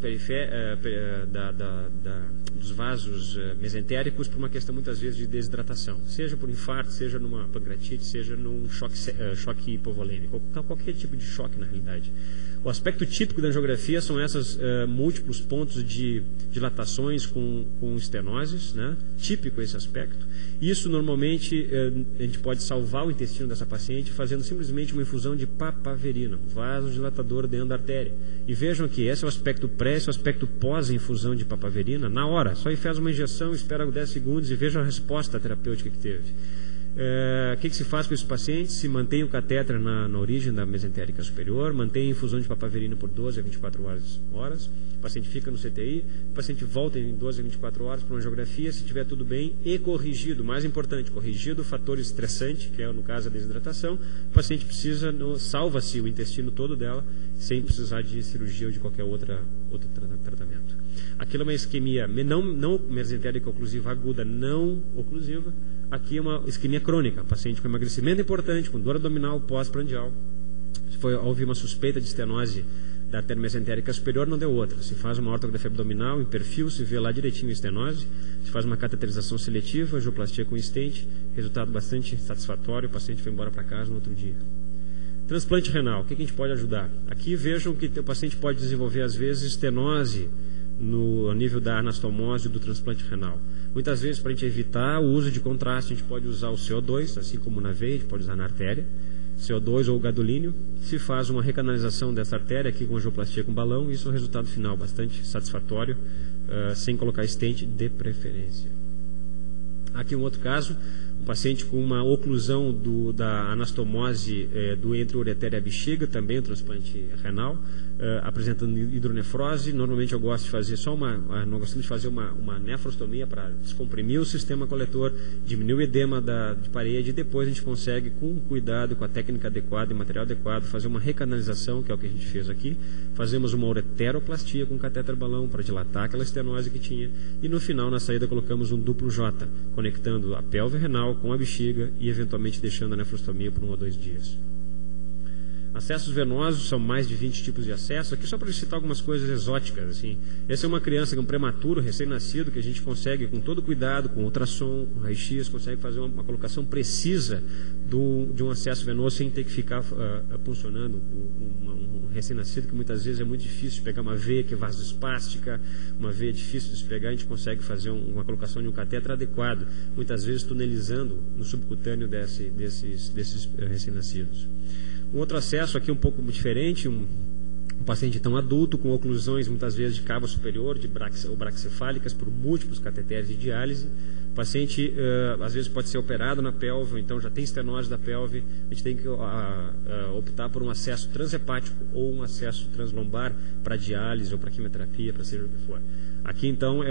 dos vasos mesentéricos por uma questão muitas vezes de desidratação, seja por infarto, seja numa pancreatite, seja num choque hipovolêmico, ou qualquer tipo de choque na realidade. O aspecto típico da angiografia são esses múltiplos pontos de dilatações com estenoses, né? Típico esse aspecto. Isso normalmente a gente pode salvar o intestino dessa paciente fazendo simplesmente uma infusão de papaverina, um vasodilatador dentro da artéria. E vejam que esse é o aspecto pré, esse é o aspecto pós-infusão de papaverina, na hora. Só faz uma injeção, espera 10 segundos e veja a resposta terapêutica que teve. O que se faz com esses pacientes? Se mantém o catéter na origem da mesentérica superior, mantém a infusão de papaverina por 12 a 24 horas, o paciente fica no CTI, o paciente volta em 12 a 24 horas para uma angiografia, se estiver tudo bem, e corrigido, mais importante, corrigido o fator estressante, que é no caso a desidratação, o paciente salva-se o intestino todo dela, sem precisar de cirurgia ou de qualquer outro tratamento. Aquilo é uma isquemia não mesentérica oclusiva aguda, não oclusiva. Aqui é uma isquemia crônica, paciente com emagrecimento importante, com dor abdominal pós-prandial. Houve uma suspeita de estenose da artéria mesentérica superior, não deu outra. Se faz uma ortografia abdominal em perfil, se vê lá direitinho a estenose, se faz uma cateterização seletiva, angioplastia com stent, resultado bastante satisfatório, o paciente foi embora para casa no outro dia. Transplante renal, o que a gente pode ajudar? Aqui vejam que o paciente pode desenvolver, às vezes, estenose no nível da anastomose do transplante renal. Muitas vezes, para a gente evitar o uso de contraste, a gente pode usar o CO2, assim como na veia, a gente pode usar na artéria, CO2 ou gadolínio. Se faz uma recanalização dessa artéria aqui com angioplastia com balão, isso é o resultado final, bastante satisfatório, sem colocar stent de preferência. Aqui um outro caso, um paciente com uma oclusão da anastomose entre a uretéria e a bexiga, também um transplante renal, apresentando hidronefrose. Normalmente eu gosto de fazer não gostamos de fazer uma nefrostomia para descomprimir o sistema coletor, diminuir o edema de parede, e depois a gente consegue, com cuidado, com a técnica adequada e material adequado, fazer uma recanalização, que é o que a gente fez aqui. Fazemos uma ureteroplastia com catéter balão para dilatar aquela estenose que tinha, e no final, na saída, colocamos um duplo J, conectando a pelve renal com a bexiga e eventualmente deixando a nefrostomia por 1 ou 2 dias. Acessos venosos, são mais de 20 tipos de acesso. Aqui só para citar algumas coisas exóticas, assim. Essa é uma criança que é um prematuro, recém-nascido, que a gente consegue, com todo cuidado, com ultrassom, com raio-x, consegue fazer uma colocação precisa de um acesso venoso sem ter que ficar funcionando um recém-nascido, que muitas vezes é muito difícil de pegar uma veia que é vasoespástica, uma veia difícil de se pegar, a gente consegue fazer uma colocação de um catéter adequado, muitas vezes tunelizando no subcutâneo desses recém-nascidos. Um outro acesso aqui um pouco diferente, um paciente então adulto com oclusões muitas vezes de cava superior, ou braquicefálicas por múltiplos cateteres de diálise. O paciente às vezes pode ser operado na pelve, ou então já tem estenose da pelve, a gente tem que optar por um acesso transhepático ou um acesso translombar para diálise ou para quimioterapia, para seja o que for. Aqui então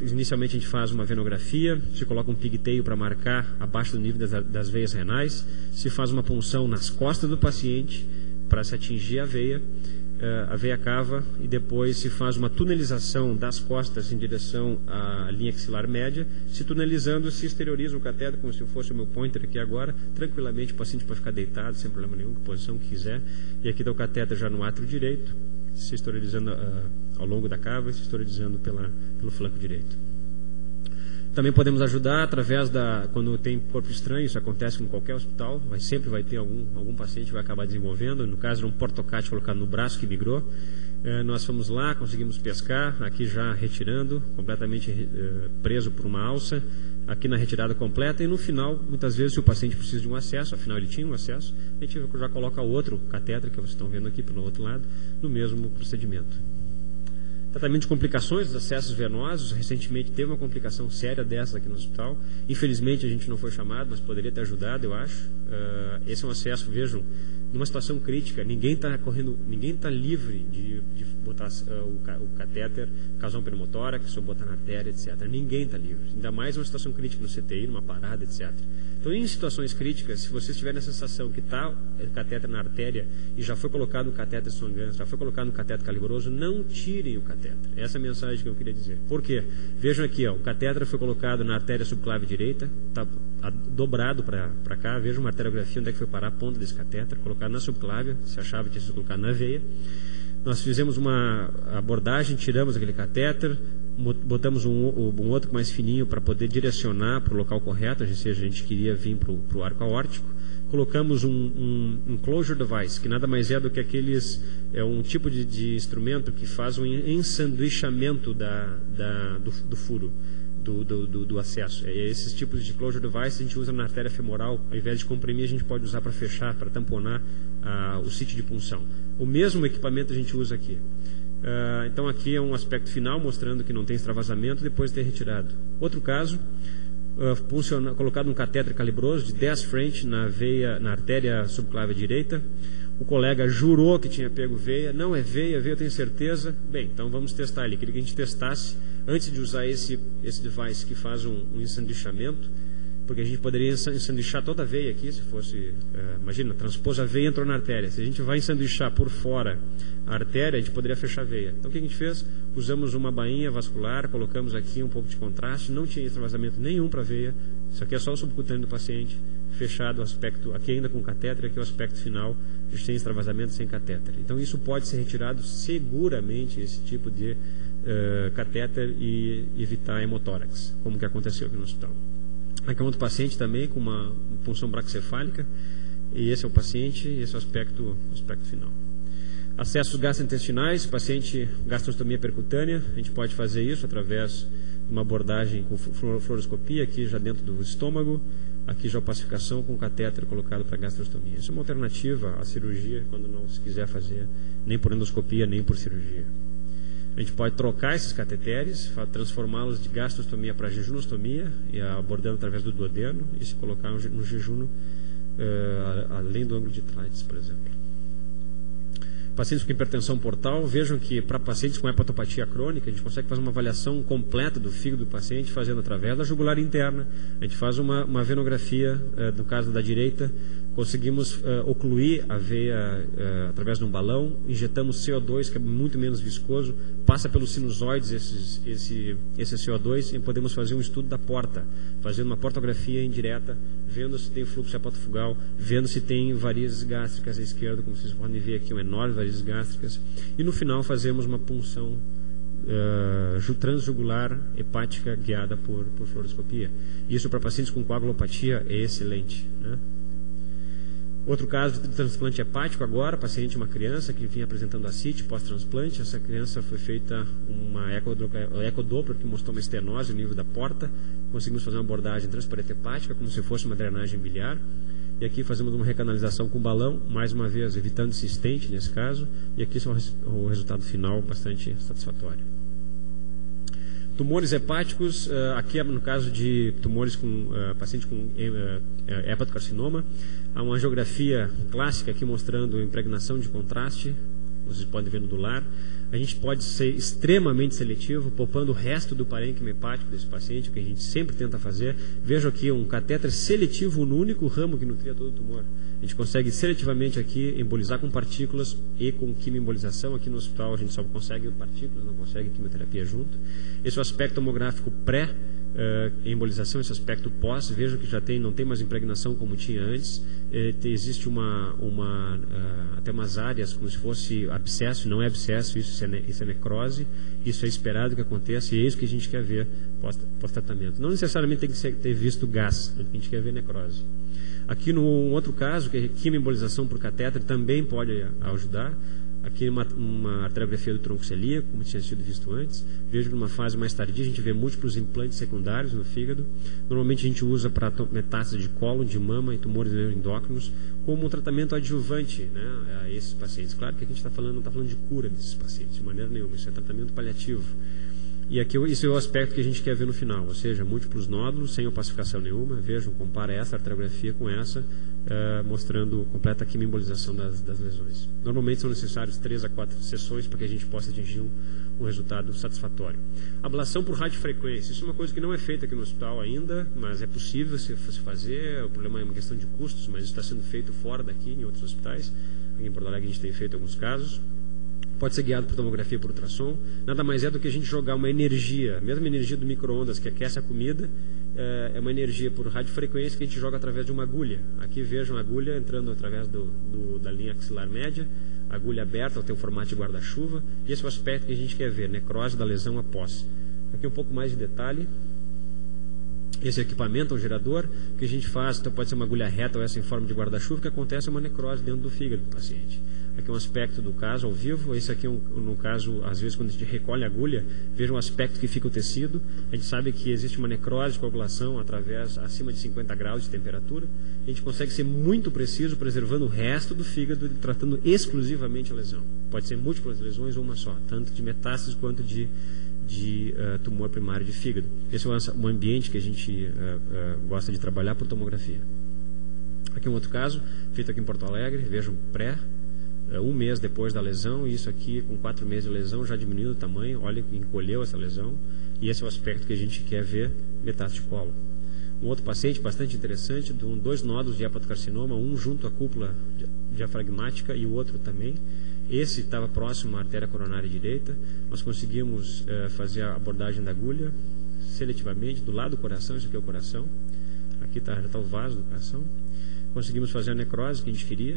inicialmente a gente faz uma venografia, se coloca um pigtail para marcar abaixo do nível das veias renais, se faz uma punção nas costas do paciente para se atingir a veia cava, e depois se faz uma tunelização das costas em direção à linha axilar média. Se tunelizando, se exterioriza o catéter, como se fosse o meu pointer aqui agora, tranquilamente o paciente pode ficar deitado, sem problema nenhum, que posição que quiser. E aqui está o catéter já no átrio direito, se exteriorizando ao longo da cava e se exteriorizando pelo flanco direito. Também podemos ajudar através quando tem corpo estranho, isso acontece com qualquer hospital, sempre vai ter algum paciente que vai acabar desenvolvendo. No caso, um portocate colocado no braço que migrou. Nós fomos lá, conseguimos pescar, aqui já retirando, completamente preso por uma alça, aqui na retirada completa, e no final, muitas vezes, se o paciente precisa de um acesso, afinal ele tinha um acesso, a gente já coloca outro catéter, que vocês estão vendo aqui pelo outro lado, no mesmo procedimento. Tratamento de complicações dos acessos venosos. Recentemente teve uma complicação séria dessa aqui no hospital. Infelizmente a gente não foi chamado, mas poderia ter ajudado, eu acho. Esse é um acesso, vejam, numa situação crítica, ninguém está livre de botar o catéter, casão pneumotórax, ou botar na artéria, etc. Ninguém está livre. Ainda mais numa situação crítica no CTI, numa parada, etc. Então, em situações críticas, se você estiver na sensação que está o catéter na artéria e já foi colocado um catéter sanguíneo, já foi colocado um catéter calibroso, não tirem o catéter. Essa é a mensagem que eu queria dizer. Por quê? Vejam aqui, o catéter foi colocado na artéria subclave direita, está dobrado para cá. Vejam uma arteriografia, onde é que foi parar a ponta desse catéter, colocado na subclave, se achava que tinha sido colocado na veia. Nós fizemos uma abordagem, tiramos aquele catéter, botamos um outro mais fininho para poder direcionar para o local correto, ou seja, a gente queria vir para o arco aórtico. Colocamos um closure device, que nada mais é do que um tipo de instrumento que faz um ensanduichamento do furo, do acesso. Esses tipos de closure device a gente usa na artéria femoral, ao invés de comprimir, a gente pode usar para fechar, para tamponar o sítio de punção. O mesmo equipamento a gente usa aqui. Então aqui é um aspecto final mostrando que não tem extravasamento depois de ter retirado. Outro caso, colocado um catéter calibroso de 10 French na artéria subclave direita. O colega jurou que tinha pego veia. Não é veia, eu tenho certeza. Bem, então vamos testar ele. Queria que a gente testasse antes de usar esse device que faz um ensanduichamento, porque a gente poderia ensanduichar toda a veia aqui, se fosse, imagina, transpôs a veia e entrou na artéria. Se a gente vai ensanduichar por fora a artéria, a gente poderia fechar a veia. Então o que a gente fez? Usamos uma bainha vascular, colocamos aqui um pouco de contraste, não tinha extravasamento nenhum para a veia, isso aqui é só o subcutâneo do paciente, fechado o aspecto, aqui ainda com catéter, aqui é o aspecto final, sem extravasamento, sem catéter. Então isso pode ser retirado seguramente, esse tipo de catéter, e evitar hemotórax, como que aconteceu aqui no hospital. Aqui é um outro paciente também com uma punção braquicefálica, e esse é o paciente, e esse é o aspecto final. Acessos gastrointestinais, paciente gastrostomia percutânea, a gente pode fazer isso através de uma abordagem com fluoroscopia, aqui já dentro do estômago, aqui já a pacificação com catéter colocado para gastrostomia. Isso é uma alternativa à cirurgia, quando não se quiser fazer nem por endoscopia, nem por cirurgia. A gente pode trocar esses cateteres, transformá-los de gastrostomia para jejunostomia, e abordando através do duodeno, e se colocar no jejum além do ângulo de Trites, por exemplo. Pacientes com hipertensão portal, vejam que para pacientes com hepatopatia crônica, a gente consegue fazer uma avaliação completa do fígado do paciente, fazendo através da jugular interna. A gente faz uma venografia, no caso da direita, conseguimos ocluir a veia através de um balão, injetamos CO2, que é muito menos viscoso, passa pelos sinusoides esse CO2, e podemos fazer um estudo da porta, fazendo uma portografia indireta, vendo se tem fluxo hepatofugal, vendo se tem varizes gástricas à esquerda, como vocês podem ver aqui, uma enorme varizes gástricas, e no final fazemos uma punção transjugular hepática guiada por fluoroscopia. Isso para pacientes com coagulopatia é excelente, né? Outro caso de transplante hepático agora, paciente, uma criança que vinha apresentando ascite pós-transplante. Essa criança foi feita uma ecodoppler que mostrou uma estenose no nível da porta. Conseguimos fazer uma abordagem transparente hepática, como se fosse uma drenagem biliar. E aqui fazemos uma recanalização com balão, mais uma vez evitando esse stent nesse caso. E aqui o resultado final bastante satisfatório. Tumores hepáticos, aqui no caso de tumores com paciente com hepatocarcinoma, há uma angiografia clássica aqui mostrando impregnação de contraste, vocês podem ver no dular. A gente pode ser extremamente seletivo, poupando o resto do parênquima hepático desse paciente, o que a gente sempre tenta fazer. Vejam aqui um catéter seletivo no único ramo que nutria todo o tumor. A gente consegue seletivamente aqui embolizar com partículas e com quimioembolização. Aqui no hospital a gente só consegue partículas, não consegue quimioterapia junto. Esse é o aspecto tomográfico pré-embolização, esse aspecto pós. Vejam que já não tem mais impregnação como tinha antes. Existe até umas áreas como se fosse abscesso, não é abscesso, isso é necrose, isso é esperado que aconteça e é isso que a gente quer ver pós-tratamento. Não necessariamente tem que ter visto gás, a gente quer ver necrose. Aqui no outro caso, que é quimioembolização por catéter, também pode ajudar. Aqui uma arteriografia do tronco celíaco, como tinha sido visto antes. Vejo que numa fase mais tardia a gente vê múltiplos implantes secundários no fígado. Normalmente a gente usa para metástase de cólon, de mama e tumores endócrinos como um tratamento adjuvante, né, a esses pacientes. Claro que aqui a gente não está falando de cura desses pacientes, de maneira nenhuma. Isso é tratamento paliativo. E aqui isso é o aspecto que a gente quer ver no final, ou seja, múltiplos nódulos, sem opacificação nenhuma. Vejam, compara essa arteriografia com essa, mostrando completa quimioembolização das lesões. Normalmente são necessários 3 a 4 sessões para que a gente possa atingir um resultado satisfatório. Ablação por radiofrequência, isso é uma coisa que não é feita aqui no hospital ainda, mas é possível se fazer. O problema é uma questão de custos, mas isso está sendo feito fora daqui, em outros hospitais. Aqui em Porto Alegre a gente tem feito alguns casos. Pode ser guiado por tomografia por ultrassom. Nada mais é do que a gente jogar uma energia, a mesma energia do micro-ondas que aquece a comida, é uma energia por radiofrequência que a gente joga através de uma agulha. Aqui vejam a agulha entrando através da linha axilar média, a agulha aberta, ela tem um formato de guarda-chuva, e esse é o aspecto que a gente quer ver, necrose da lesão após. Aqui um pouco mais de detalhe. Esse equipamento é um gerador que a gente faz, então pode ser uma agulha reta ou essa em forma de guarda-chuva, que acontece uma necrose dentro do fígado do paciente. Aqui é um aspecto do caso ao vivo. Esse aqui, no caso, às vezes, quando a gente recolhe a agulha, veja um aspecto que fica o tecido. A gente sabe que existe uma necrose de coagulação acima de 50 graus de temperatura. A gente consegue ser muito preciso, preservando o resto do fígado, tratando exclusivamente a lesão. Pode ser múltiplas lesões ou uma só, tanto de metástase quanto de tumor primário de fígado. Esse é um ambiente que a gente gosta de trabalhar por tomografia. Aqui um outro caso, feito aqui em Porto Alegre. Vejam, um mês depois da lesão, e isso aqui com 4 meses de lesão já diminuindo o tamanho. Olha que encolheu essa lesão, e esse é o aspecto que a gente quer ver, metástase de colo. Um outro paciente bastante interessante, 2 nódulos de hepatocarcinoma, um junto à cúpula diafragmática e o outro também. Esse estava próximo à artéria coronária direita. Nós conseguimos fazer a abordagem da agulha seletivamente do lado do coração. Isso aqui é o coração, aqui já está o vaso do coração. Conseguimos fazer a necrose que a gente queria.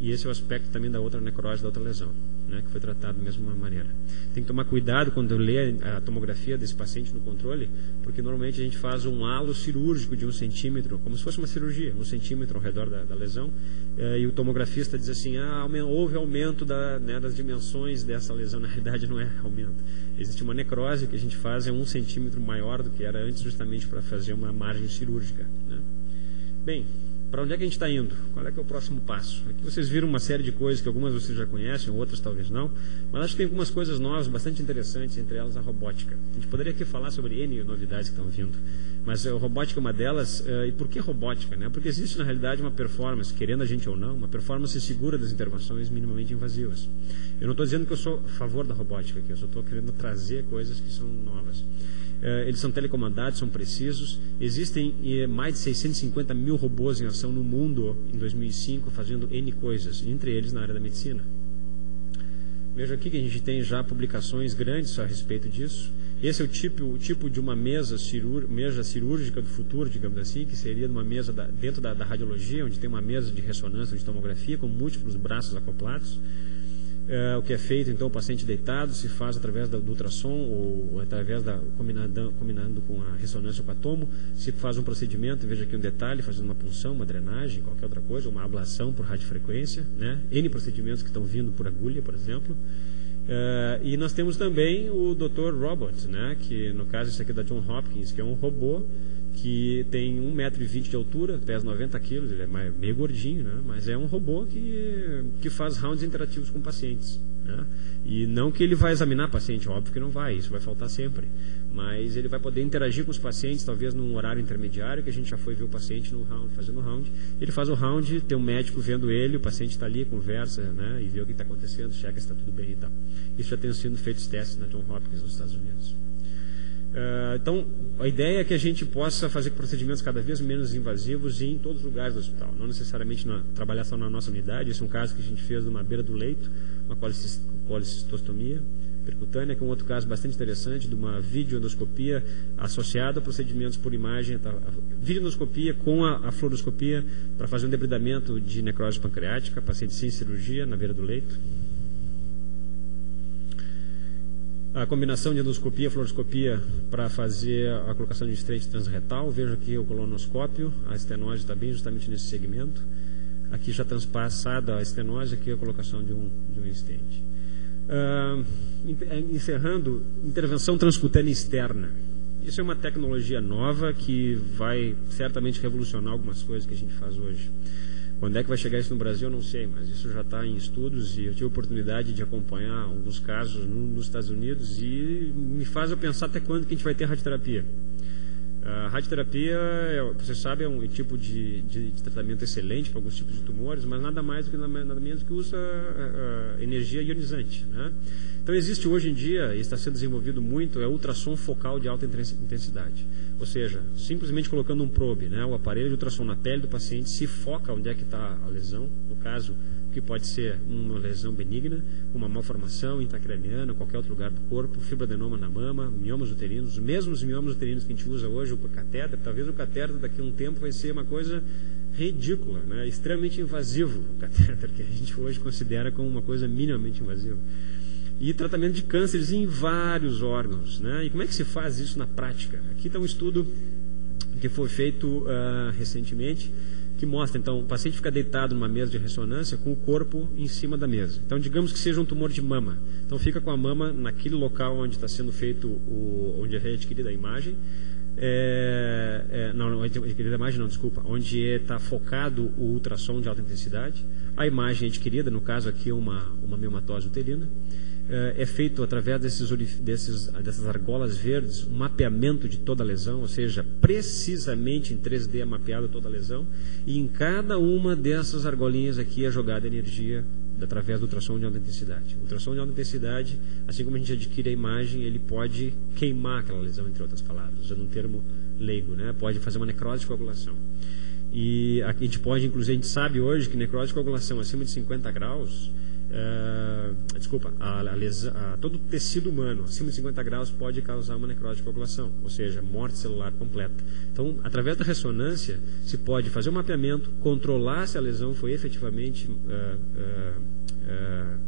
E esse é o aspecto também da outra necrose, da outra lesão, né, que foi tratado da mesma maneira. Tem que tomar cuidado quando eu ler a tomografia desse paciente no controle, porque normalmente a gente faz um halo cirúrgico de 1 centímetro, como se fosse uma cirurgia, 1 centímetro ao redor da lesão, e o tomografista diz assim, houve aumento das dimensões dessa lesão. Na realidade não é aumento. Existe uma necrose que a gente faz, 1 centímetro maior do que era antes, justamente para fazer uma margem cirúrgica, né? Bem, para onde é que a gente está indo? Qual é que é o próximo passo? Aqui vocês viram uma série de coisas que algumas vocês já conhecem, outras talvez não, mas acho que tem algumas coisas novas, bastante interessantes, entre elas a robótica. A gente poderia aqui falar sobre N novidades que estão vindo, mas a robótica é uma delas. E por que robótica, né? Porque existe na realidade uma performance, querendo a gente ou não, uma performance segura das intervenções minimamente invasivas. Eu não estou dizendo que eu sou a favor da robótica aqui, eu só estou querendo trazer coisas que são novas. Eles são telecomandados, são precisos. Existem mais de 650 mil robôs em ação no mundo em 2005, fazendo N coisas, entre eles na área da medicina. Veja aqui que a gente tem já publicações grandes a respeito disso. Esse é o tipo de uma mesa cirúrgica do futuro, digamos assim, que seria uma mesa dentro da radiologia, onde tem uma mesa de ressonância, de tomografia, com múltiplos braços acoplados. O que é feito, então, o paciente deitado se faz através do ultrassom ou através combinando com a ressonância com a tomo, se faz um procedimento, veja aqui um detalhe, fazendo uma punção, uma drenagem, qualquer outra coisa, uma ablação por radiofrequência, né? N procedimentos que estão vindo por agulha, por exemplo. E nós temos também o Dr. Robot, né? Que no caso esse aqui é da John Hopkins, que é um robô que tem 1,20 m de altura, pesa 90 kg, ele é meio gordinho, né? Mas é um robô que faz rounds interativos com pacientes, né? E não que ele vai examinar paciente, óbvio que não vai, isso vai faltar sempre, mas ele vai poder interagir com os pacientes, talvez num horário intermediário, que a gente já foi ver o paciente no round, fazendo o round, ele faz o round, tem um médico vendo ele, o paciente está ali, conversa, né? E vê o que está acontecendo, checa se está tudo bem e tal. Isso já tem sido feitos testes na John Hopkins nos Estados Unidos. Então, a ideia é que a gente possa fazer procedimentos cada vez menos invasivos em todos os lugares do hospital, não necessariamente trabalhar só na nossa unidade. Esse é um caso que a gente fez numa beira do leito, uma colicistostomia percutânea, que é um outro caso bastante interessante, de uma videoendoscopia associada a procedimentos por imagem, videoendoscopia com a fluoroscopia para fazer um debridamento de necrose pancreática, paciente sem cirurgia, na beira do leito. A combinação de endoscopia e fluoroscopia para fazer a colocação de estente transretal. Veja aqui o colonoscópio, a estenose está bem justamente nesse segmento. Aqui já transpassada a estenose, aqui a colocação de um estente. Encerrando, intervenção transcutânea externa. Isso é uma tecnologia nova que vai certamente revolucionar algumas coisas que a gente faz hoje. Quando é que vai chegar isso no Brasil, eu não sei, mas isso já está em estudos e eu tive a oportunidade de acompanhar alguns casos nos Estados Unidos e me faz eu pensar até quando que a gente vai ter radioterapia. A radioterapia, você sabe, é um tipo de tratamento excelente para alguns tipos de tumores, mas nada mais do que nada menos que usa energia ionizante, né? Então existe hoje em dia, e está sendo desenvolvido muito, é ultrassom focal de alta intensidade. Ou seja, simplesmente colocando um probe, né, o aparelho de ultrassom na pele do paciente, se foca onde é que está a lesão, no caso, que pode ser uma lesão benigna, uma malformação intracraniana, qualquer outro lugar do corpo, fibroadenoma na mama, miomas uterinos, os mesmos miomas uterinos que a gente usa hoje, o catéter. Talvez o catéter daqui a um tempo vai ser uma coisa ridícula, né, extremamente invasivo, o catéter, que a gente hoje considera como uma coisa minimamente invasiva. E tratamento de cânceres em vários órgãos, né? E como é que se faz isso na prática? Aqui está um estudo que foi feito recentemente, que mostra, então, o paciente fica deitado numa mesa de ressonância com o corpo em cima da mesa. Então, digamos que seja um tumor de mama. Então, fica com a mama naquele local onde está sendo feito, onde é adquirida a imagem. Onde está focado o ultrassom de alta intensidade. A imagem adquirida, no caso aqui, uma miomatose uterina. É feito através dessas argolas verdes um mapeamento de toda a lesão, ou seja, precisamente em 3D é mapeada toda a lesão, e em cada uma dessas argolinhas aqui é jogada energia através do ultrassom de alta intensidade. O ultrassom de alta intensidade, assim como a gente adquire a imagem, ele pode queimar aquela lesão, entre outras palavras, usando um termo leigo, né? Pode fazer uma necrose de coagulação. E a gente pode, inclusive, a gente sabe hoje que necrose de coagulação acima de 50 graus, todo tecido humano acima de 50 graus pode causar uma necrose de coagulação, ou seja, morte celular completa. Então, através da ressonância, se pode fazer um mapeamento, controlar se a lesão foi efetivamente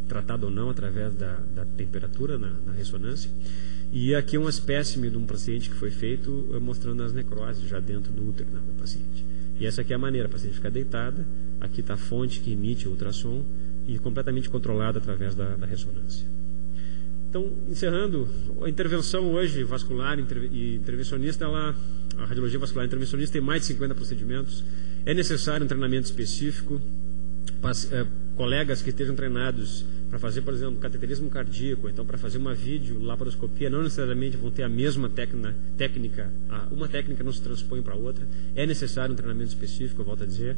tratada ou não através da temperatura na ressonância. E aqui é um espécime de um paciente que foi feito mostrando as necroses já dentro do útero da paciente. E essa aqui é a maneira, a paciente fica deitada, aqui está a fonte que emite o ultrassom, e completamente controlada através da ressonância. Então, encerrando, a intervenção hoje vascular e intervencionista, a radiologia vascular intervencionista tem mais de 50 procedimentos. É necessário um treinamento específico, colegas que estejam treinados para fazer, por exemplo, cateterismo cardíaco, então para fazer uma videolaparoscopia, não necessariamente vão ter a mesma técnica, uma técnica não se transpõe para a outra, é necessário um treinamento específico, eu volto a dizer.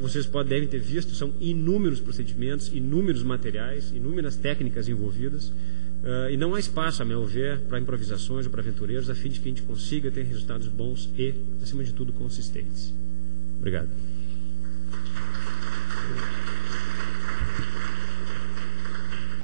Vocês devem ter visto, são inúmeros procedimentos, inúmeros materiais, inúmeras técnicas envolvidas, e não há espaço, a meu ver, para improvisações ou para aventureiros, a fim de que a gente consiga ter resultados bons e, acima de tudo, consistentes. Obrigado.